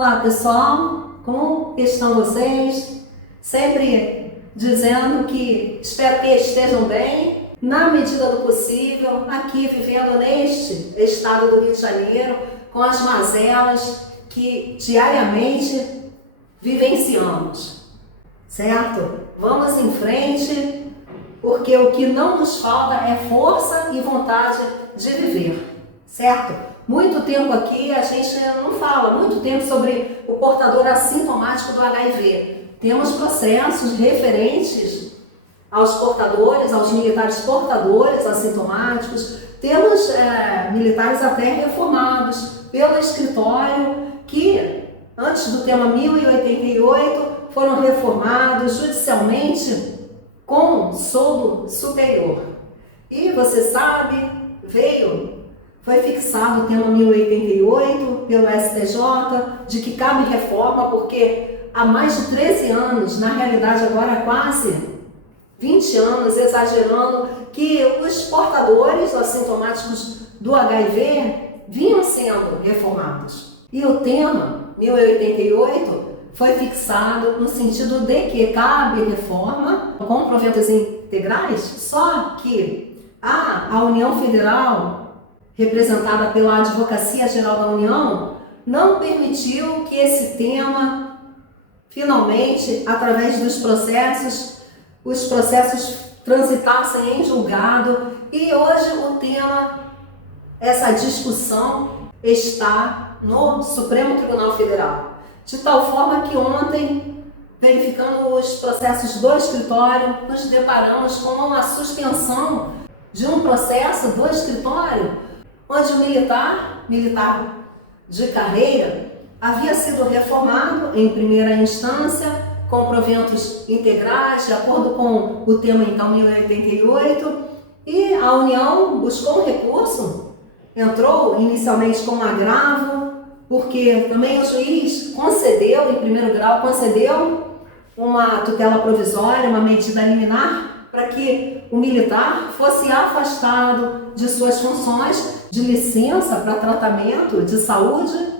Olá pessoal, como estão vocês? Sempre dizendo que espero que estejam bem, na medida do possível, aqui vivendo neste estado do Rio de Janeiro, com as mazelas que diariamente vivenciamos, certo? Vamos em frente, porque o que não nos falta é força e vontade de viver, certo? Muito tempo aqui a gente não fala muito tempo sobre o portador assintomático do HIV. Temos processos referentes aos portadores, aos militares portadores assintomáticos. Temos militares até reformados pelo escritório que, antes do tema 1088, foram reformados judicialmente com soldo superior. E você sabe, foi fixado o tema 1088 pelo STJ, de que cabe reforma, porque há mais de 13 anos, na realidade agora há quase 20 anos, exagerando, que os portadores assintomáticos do HIV vinham sendo reformados. E o tema 1088 foi fixado no sentido de que cabe reforma com proventos integrais, só que a União Federal, representada pela Advocacia Geral da União, não permitiu que esse tema, finalmente, através dos processos, os processos transitassem em julgado, e hoje o tema, essa discussão, está no Supremo Tribunal Federal. De tal forma que ontem, verificando os processos do escritório, nos deparamos com a suspensão de um processo do escritório, onde o militar de carreira, havia sido reformado em primeira instância com proventos integrais, de acordo com o tema então 1088, e a União buscou um recurso, entrou inicialmente com um agravo, porque também o juiz concedeu, em primeiro grau, uma tutela provisória, uma medida liminar, para que o militar fosse afastado de suas funções de licença para tratamento de saúde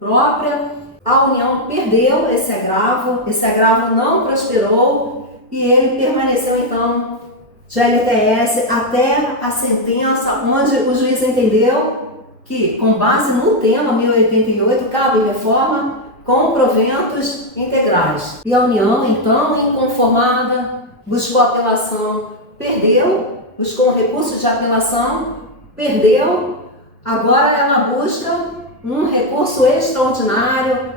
própria. A União perdeu esse agravo não prosperou e ele permaneceu então de LTS até a sentença, onde o juiz entendeu que, com base no tema 1088, cabe reforma com proventos integrais. E a União, então, inconformada, buscou apelação, perdeu, buscou um recurso de apelação, perdeu, agora ela busca um recurso extraordinário,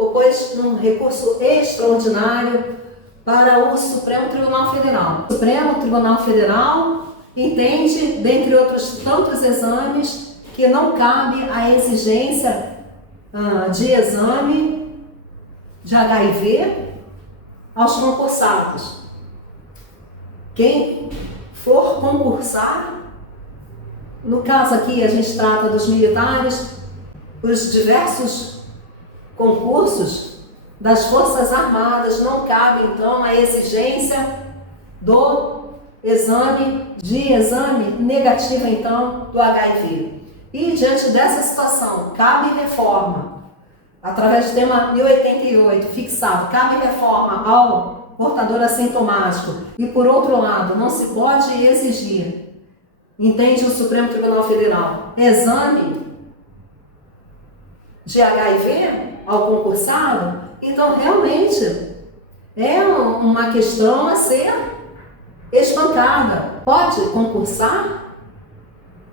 opôs um recurso extraordinário para o Supremo Tribunal Federal. O Supremo Tribunal Federal entende, dentre outros tantos exames, que não cabe a exigência de exame de HIV aos concursados. Quem for concursar, no caso aqui a gente trata dos militares, os diversos concursos das Forças Armadas, não cabe então a exigência do exame negativa então do HIV. E diante dessa situação, cabe reforma, através do tema 1088 fixado, cabe reforma ao portador assintomático e, por outro lado, não se pode exigir, entende o Supremo Tribunal Federal, exame de HIV ao concursado, então realmente é uma questão a ser espancada. Pode concursar?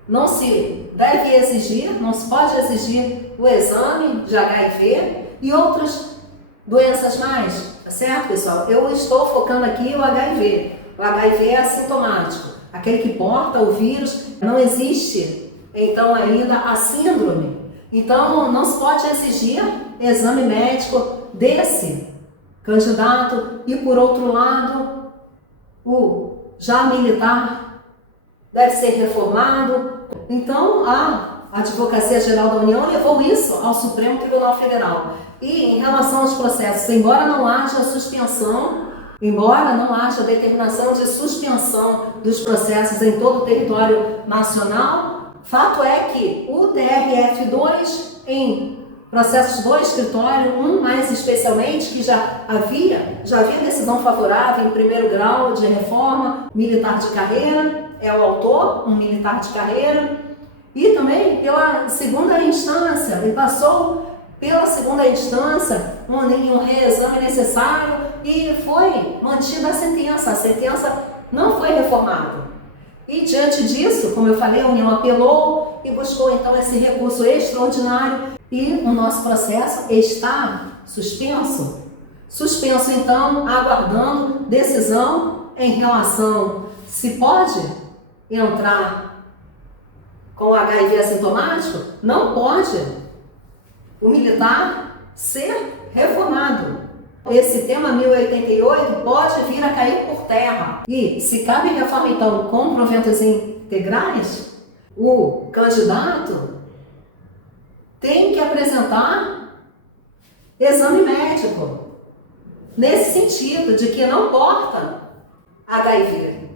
Não se deve exigir, não se pode exigir o exame de HIV e outras doenças mais, tá certo, pessoal? Eu estou focando aqui o HIV. O HIV é assintomático, aquele que porta o vírus. Não existe, então, ainda a síndrome. Então, não se pode exigir exame médico desse candidato e, por outro lado, o já militar deve ser reformado. Então, a Advocacia Geral da União levou isso ao Supremo Tribunal Federal. E em relação aos processos, embora não haja determinação de suspensão dos processos em todo o território nacional, fato é que o TRF2, em processos do escritório, um mais especialmente que já havia decisão favorável em primeiro grau de reforma, militar de carreira, é o autor, um militar de carreira, e também pela segunda instância, ele passou pela segunda instância, em um reexame necessário e foi mantida a sentença não foi reformada. E diante disso, como eu falei, a União apelou e buscou então esse recurso extraordinário e o nosso processo está suspenso. Suspenso então, aguardando decisão em relação se pode entrar com HIV assintomático, não pode o militar ser reformado. Esse tema 1088 pode vir a cair por terra. E se cabe reforma então com proventos integrais, o candidato tem que apresentar exame médico, nesse sentido de que não porta HIV.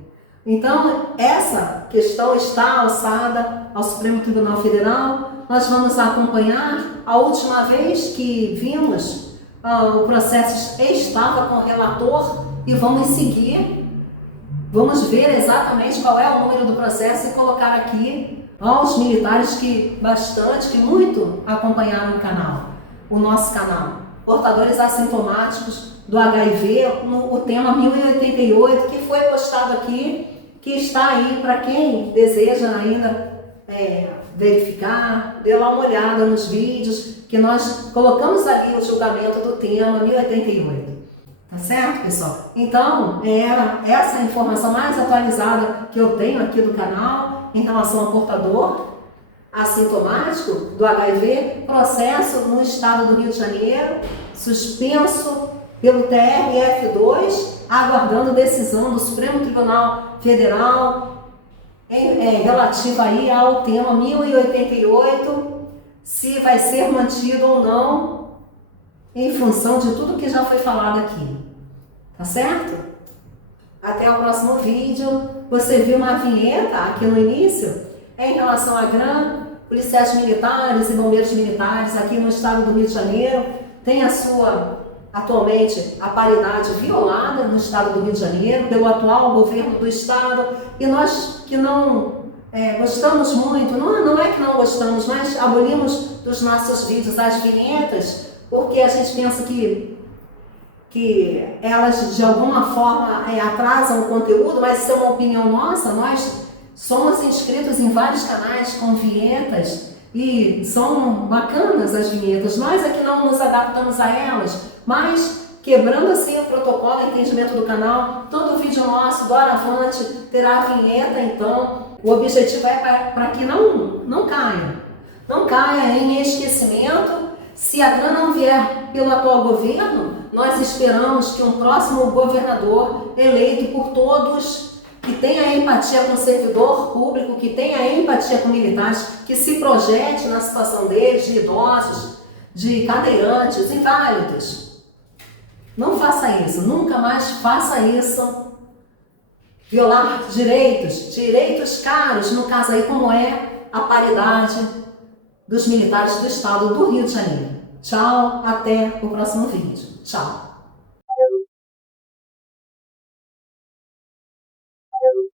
Então, essa questão está alçada ao Supremo Tribunal Federal. Nós vamos acompanhar. A última vez que vimos, o processo estava com o relator e vamos seguir. Vamos ver exatamente qual é o número do processo e colocar aqui aos militares que muito acompanharam o nosso canal. Portadores assintomáticos do HIV, o tema 1088, que foi postado aqui, que está aí para quem deseja ainda verificar, dê lá uma olhada nos vídeos, que nós colocamos ali o julgamento do tema 1088. Tá certo, pessoal? Então, era essa a informação mais atualizada que eu tenho aqui do canal em relação ao portador assintomático do HIV, processo no estado do Rio de Janeiro, suspenso pelo TRF2, aguardando decisão do Supremo Tribunal Federal relativa aí ao tema 1088, se vai ser mantido ou não, em função de tudo que já foi falado aqui. Tá certo? Até o próximo vídeo. Você viu uma vinheta aqui no início em relação à GRAM, policiais militares e bombeiros militares aqui no estado do Rio de Janeiro. Tem atualmente a paridade violada no estado do Rio de Janeiro pelo atual governo do estado, e nós que não gostamos muito, não é que não gostamos, mas abolimos dos nossos vídeos as vinhetas, porque a gente pensa que elas de alguma forma atrasam o conteúdo, mas isso é uma opinião nossa. Nós somos inscritos em vários canais com vinhetas e são bacanas as vinhetas. Nós aqui não nos adaptamos a elas, mas quebrando assim o protocolo e entendimento do canal, todo vídeo nosso do Aravante terá a vinheta. Então o objetivo é para que não caia em esquecimento. Se a GRAM não vier pelo atual governo, nós esperamos que um próximo governador eleito por todos, que tenha empatia com o servidor público, que tenha empatia com militares, que se projete na situação deles, de idosos, de cadeirantes, inválidos. Não faça isso, nunca mais faça isso. Violar direitos caros, no caso aí como é a paridade dos militares do estado do Rio de Janeiro. Tchau, até o próximo vídeo. Tchau.